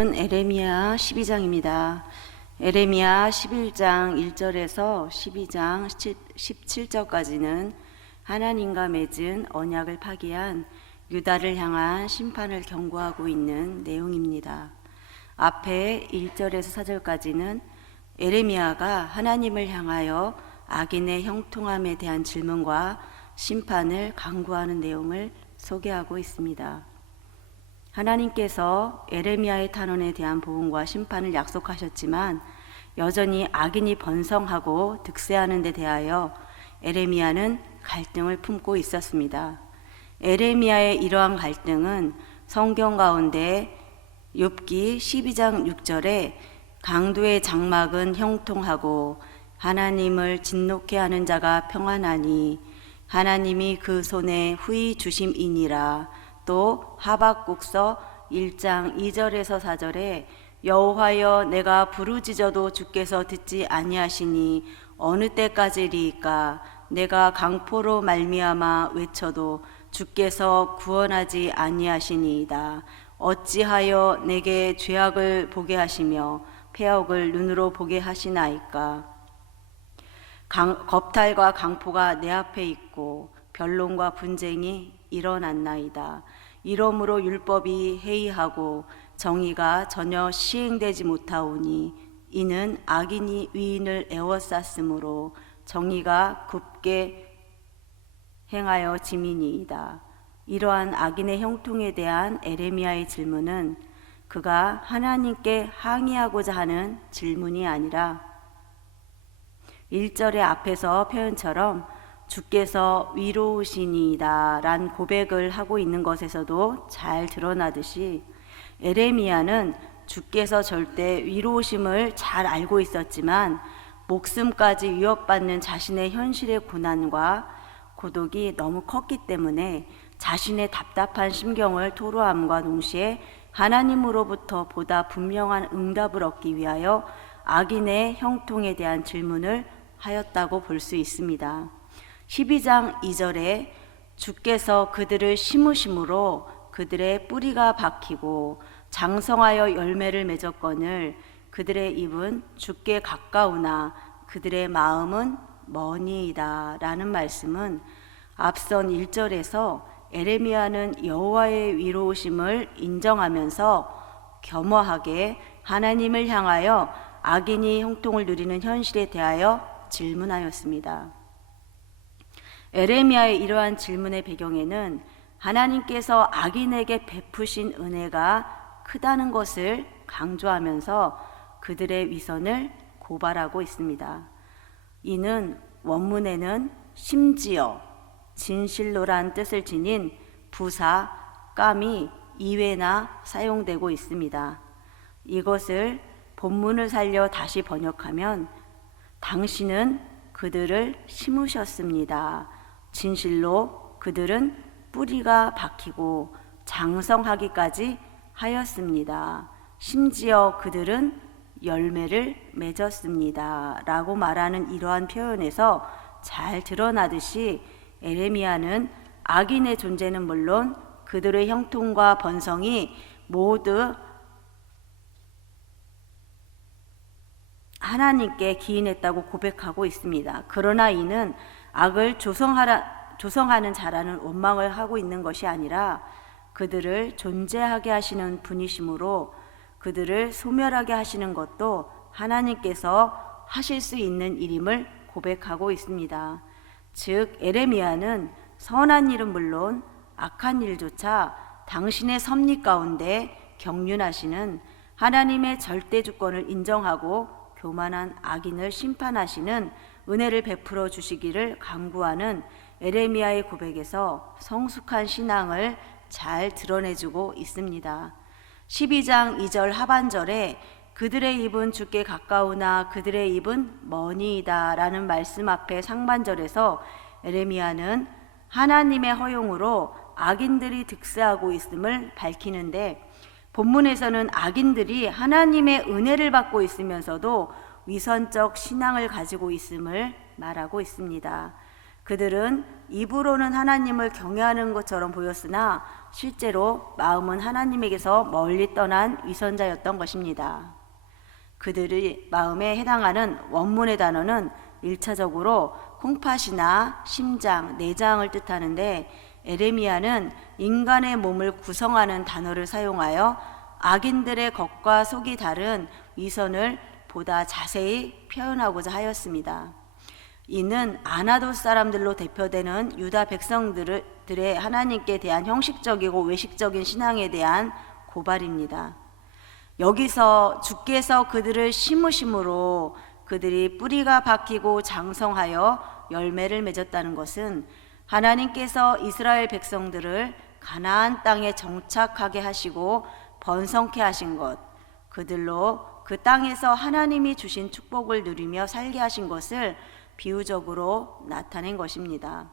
에레미야 12장입니다. 에레미야 11장 1절에서 12장 17절까지는 하나님과 맺은 언약을 파기한 유다를 향한 심판을 경고하고 있는 내용입니다. 앞에 1절에서 4절까지는 에레미야가 하나님을 향하여 악인의 형통함에 대한 질문과 심판을 강구하는 내용을 소개하고 있습니다. 하나님께서 에레미야의 탄원에 대한 보응과 심판을 약속하셨지만 여전히 악인이 번성하고 득세하는 데 대하여 에레미야는 갈등을 품고 있었습니다. 에레미야의 이러한 갈등은 성경 가운데 욥기 12장 6절에 강도의 장막은 형통하고 하나님을 진노케 하는 자가 평안하니 하나님이 그 손에 후히 주심이니라. 또 하박국서 1장 2절에서 4절에 여호와여 내가 부르짖어도 주께서 듣지 아니하시니 어느 때까지리이까 내가 강포로 말미암아 외쳐도 주께서 구원하지 아니하시니이다. 어찌하여 내게 죄악을 보게 하시며 패역을 눈으로 보게 하시나이까. 겁탈과 강포가 내 앞에 있고 변론과 분쟁이 일어났나이다. 이러므로 율법이 해이하고 정의가 전혀 시행되지 못하오니 이는 악인이 위인을 에워쌌으므로 정의가 굽게 행하여 지민이이다. 이러한 악인의 형통에 대한 에레미야의 질문은 그가 하나님께 항의하고자 하는 질문이 아니라 1절의 앞에서 표현처럼 주께서 위로우시니이다 란 고백을 하고 있는 것에서도 잘 드러나듯이 에레미야는 주께서 절대 위로우심을 잘 알고 있었지만 목숨까지 위협받는 자신의 현실의 고난과 고독이 너무 컸기 때문에 자신의 답답한 심경을 토로함과 동시에 하나님으로부터 보다 분명한 응답을 얻기 위하여 악인의 형통에 대한 질문을 하였다고 볼 수 있습니다. 12장 2절에 주께서 그들을 심으심으로 그들의 뿌리가 박히고 장성하여 열매를 맺었거늘 그들의 입은 주께 가까우나 그들의 마음은 머니이다 라는 말씀은 앞선 1절에서 에레미야는 여호와의 위로우심을 인정하면서 겸허하게 하나님을 향하여 악인이 형통을 누리는 현실에 대하여 질문하였습니다. 에레미야의 이러한 질문의 배경에는 하나님께서 악인에게 베푸신 은혜가 크다는 것을 강조하면서 그들의 위선을 고발하고 있습니다. 이는 원문에는 심지어 진실로란 뜻을 지닌 부사 깜이 2회나 사용되고 있습니다. 이것을 본문을 살려 다시 번역하면 당신은 그들을 심으셨습니다. 진실로 그들은 뿌리가 박히고 장성하기까지 하였습니다. 심지어 그들은 열매를 맺었습니다. 라고 말하는 이러한 표현에서 잘 드러나듯이 에레미야는 악인의 존재는 물론 그들의 형통과 번성이 모두 하나님께 기인했다고 고백하고 있습니다. 그러나 이는 악을 조성하는 자라는 원망을 하고 있는 것이 아니라 그들을 존재하게 하시는 분이시므로 그들을 소멸하게 하시는 것도 하나님께서 하실 수 있는 일임을 고백하고 있습니다. 즉 에레미야는 선한 일은 물론 악한 일조차 당신의 섭리 가운데 경륜하시는 하나님의 절대 주권을 인정하고 교만한 악인을 심판하시는 은혜를 베풀어 주시기를 간구하는 에레미야의 고백에서 성숙한 신앙을 잘 드러내주고 있습니다. 12장 2절 하반절에 그들의 입은 주께 가까우나 그들의 입은 머니이다 라는 말씀 앞에 상반절에서 에레미야는 하나님의 허용으로 악인들이 득세하고 있음을 밝히는데 본문에서는 악인들이 하나님의 은혜를 받고 있으면서도 위선적 신앙을 가지고 있음을 말하고 있습니다. 그들은 입으로는 하나님을 경외하는 것처럼 보였으나 실제로 마음은 하나님에게서 멀리 떠난 위선자였던 것입니다. 그들의 마음에 해당하는 원문의 단어는 1차적으로 콩팥이나 심장, 내장을 뜻하는데, 에레미야는 인간의 몸을 구성하는 단어를 사용하여 악인들의 겉과 속이 다른 위선을 보다 자세히 표현하고자 하였습니다. 이는 아나돗 사람들로 대표되는 유다 백성들의 하나님께 대한 형식적이고 외식적인 신앙에 대한 고발입니다. 여기서 주께서 그들을 심으심으로 그들이 뿌리가 박히고 장성하여 열매를 맺었다는 것은 하나님께서 이스라엘 백성들을 가나안 땅에 정착하게 하시고 번성케 하신 것, 그들로 그 땅에서 하나님이 주신 축복을 누리며 살게 하신 것을 비유적으로 나타낸 것입니다.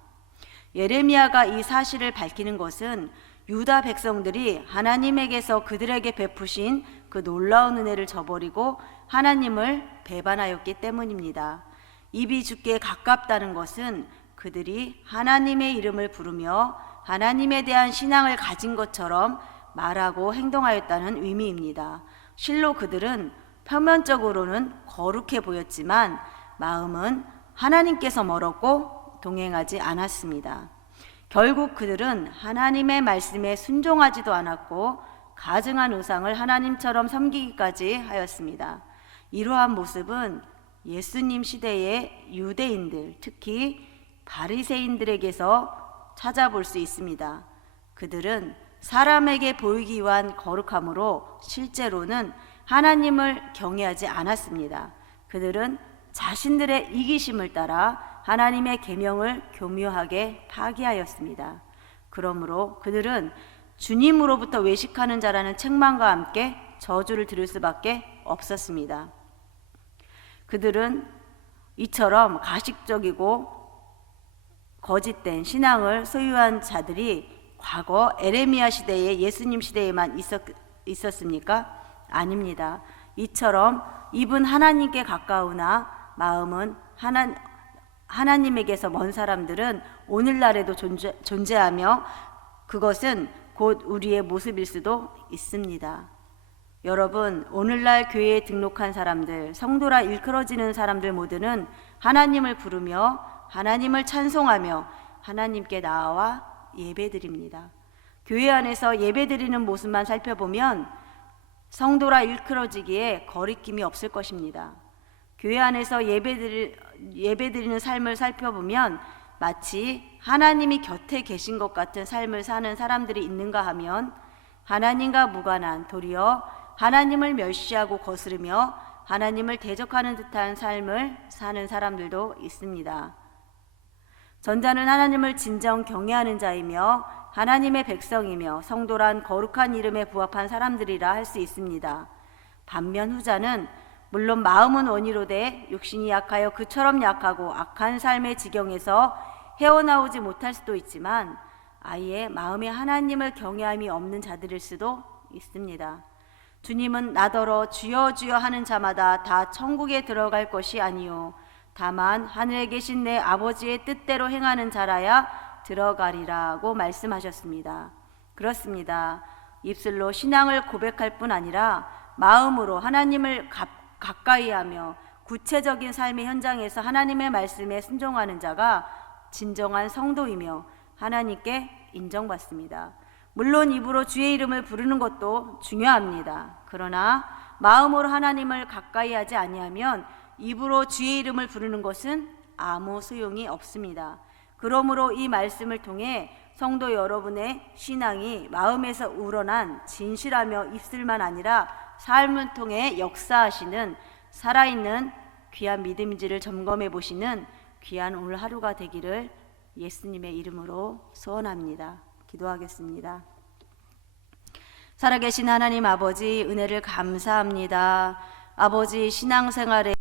예레미야가 이 사실을 밝히는 것은 유다 백성들이 하나님에게서 그들에게 베푸신 그 놀라운 은혜를 저버리고 하나님을 배반하였기 때문입니다. 입이 주께 가깝다는 것은 그들이 하나님의 이름을 부르며 하나님에 대한 신앙을 가진 것처럼 말하고 행동하였다는 의미입니다. 실로 그들은 표면적으로는 거룩해 보였지만 마음은 하나님께서 멀었고 동행하지 않았습니다. 결국 그들은 하나님의 말씀에 순종하지도 않았고 가증한 우상을 하나님처럼 섬기기까지 하였습니다. 이러한 모습은 예수님 시대의 유대인들, 특히 바리새인들에게서 찾아볼 수 있습니다. 그들은 사람에게 보이기 위한 거룩함으로 실제로는 하나님을 경외하지 않았습니다. 그들은 자신들의 이기심을 따라 하나님의 계명을 교묘하게 파기하였습니다. 그러므로 그들은 주님으로부터 외식하는 자라는 책망과 함께 저주를 들을 수밖에 없었습니다. 그들은 이처럼 가식적이고 거짓된 신앙을 소유한 자들이 과거 에레미야 시대에 예수님 시대에만 있었습니까? 아닙니다. 이처럼 입은 하나님께 가까우나 마음은 하나님에게서 먼 사람들은 오늘날에도 존재하며 그것은 곧 우리의 모습일 수도 있습니다. 여러분, 오늘날 교회에 등록한 사람들, 성도라 일컬어지는 사람들 모두는 하나님을 부르며 하나님을 찬송하며 하나님께 나아와 예배드립니다. 교회 안에서 예배드리는 모습만 살펴보면 성도라 일컬어지기에 거리낌이 없을 것입니다. 교회 안에서 예배드리는 삶을 살펴보면 마치 하나님이 곁에 계신 것 같은 삶을 사는 사람들이 있는가 하면 하나님과 무관한, 도리어 하나님을 멸시하고 거스르며 하나님을 대적하는 듯한 삶을 사는 사람들도 있습니다. 전자는 하나님을 진정 경외하는 자이며 하나님의 백성이며 성도란 거룩한 이름에 부합한 사람들이라 할 수 있습니다. 반면 후자는 물론 마음은 원이로되 육신이 약하여 그처럼 약하고 악한 삶의 지경에서 헤어나오지 못할 수도 있지만 아예 마음에 하나님을 경외함이 없는 자들일 수도 있습니다. 주님은 나더러 주여 주여 하는 자마다 다 천국에 들어갈 것이 아니요 다만 하늘에 계신 내 아버지의 뜻대로 행하는 자라야 들어가리라고 말씀하셨습니다. 그렇습니다. 입술로 신앙을 고백할 뿐 아니라 마음으로 하나님을 가까이 하며 구체적인 삶의 현장에서 하나님의 말씀에 순종하는 자가 진정한 성도이며 하나님께 인정받습니다. 물론 입으로 주의 이름을 부르는 것도 중요합니다. 그러나 마음으로 하나님을 가까이 하지 아니하면 입으로 주의 이름을 부르는 것은 아무 소용이 없습니다. 그러므로 이 말씀을 통해 성도 여러분의 신앙이 마음에서 우러난 진실하며 입술만 아니라 삶을 통해 역사하시는 살아있는 귀한 믿음인지를 점검해 보시는 귀한 오늘 하루가 되기를 예수님의 이름으로 소원합니다. 기도하겠습니다. 살아계신 하나님 아버지, 은혜를 감사합니다. 아버지, 신앙생활에